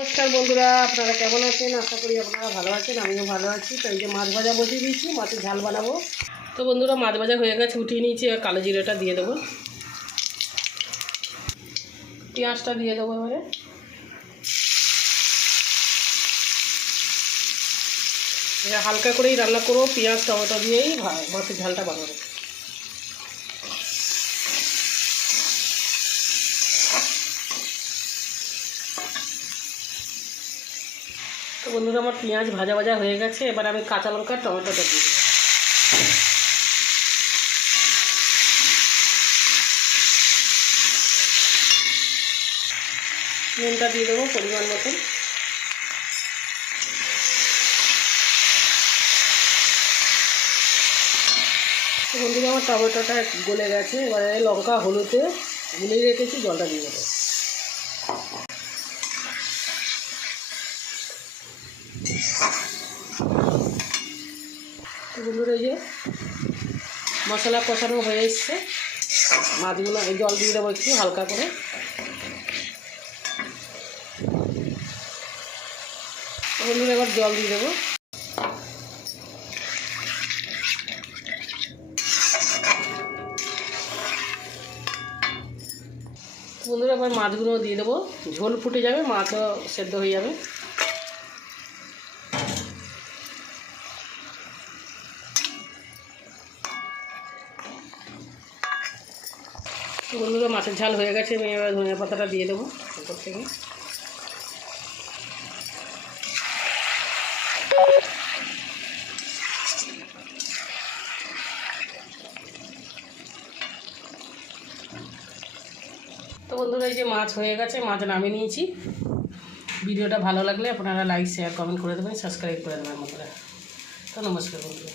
নমস্কার বন্ধুরা, আপনারা কেমন আছেন? আশা করি আপনারা ভালো আছেন, আমিও ভালো আছি। তো এই যে মাছ ভাজা বসিয়ে দিয়েছি, মাছের ঝাল বানাবো। তো বন্ধুরা, মাছ ভাজা হয়ে গেছে, উঠিয়ে নিয়েছি। এবার কালো জিরাটা দিয়ে দেবো, পেঁয়াজটা দিয়ে দেবো। এবারে এটা হালকা করেই রান্না করবো, পেঁয়াজ টমেটো দিয়েই মাছের ঝালটা বানাবো। তো বন্ধুরা, আমার পেঁয়াজ ভাজা ভাজা হয়ে গেছে। এবার আমি কাঁচা লঙ্কা টমেটোটা দিয়ে দেবো। নুনটা দিয়ে দেবো পরিমাণ মতন। তো বন্ধুরা, আমার টমেটোটা গলে গেছে। এবারে লঙ্কা হলুদে গুলিয়ে রেখেছি, জলটা দিয়ে দেবো। তো বন্ধুরা, এই যে মশলা কষানো হয়ে এসছে, মাছগুলো জল দিয়ে দেবো একটু হালকা করে। বন্ধুরা, এবার জল দিয়ে দেবো। বন্ধুরা, এবার মাছগুলো দিয়ে দেবো, ঝোল ফুটে যাবে, মাছও সেদ্ধ হয়ে যাবে। তো বন্ধুরা, মাছের ঝাল হয়ে গেছে। আমি এবার ধনিয়া পাতাটা দিয়ে দেবো উপর থেকে। তো বন্ধুরা, এই যে মাছ হয়ে গেছে, মাছ নামিয়ে নিয়েছি। ভিডিওটা ভালো লাগলে আপনারা লাইক শেয়ার কমেন্ট করে দেবেন, সাবস্ক্রাইব করে দেবেন বন্ধুরা। তো নমস্কার বন্ধুরা।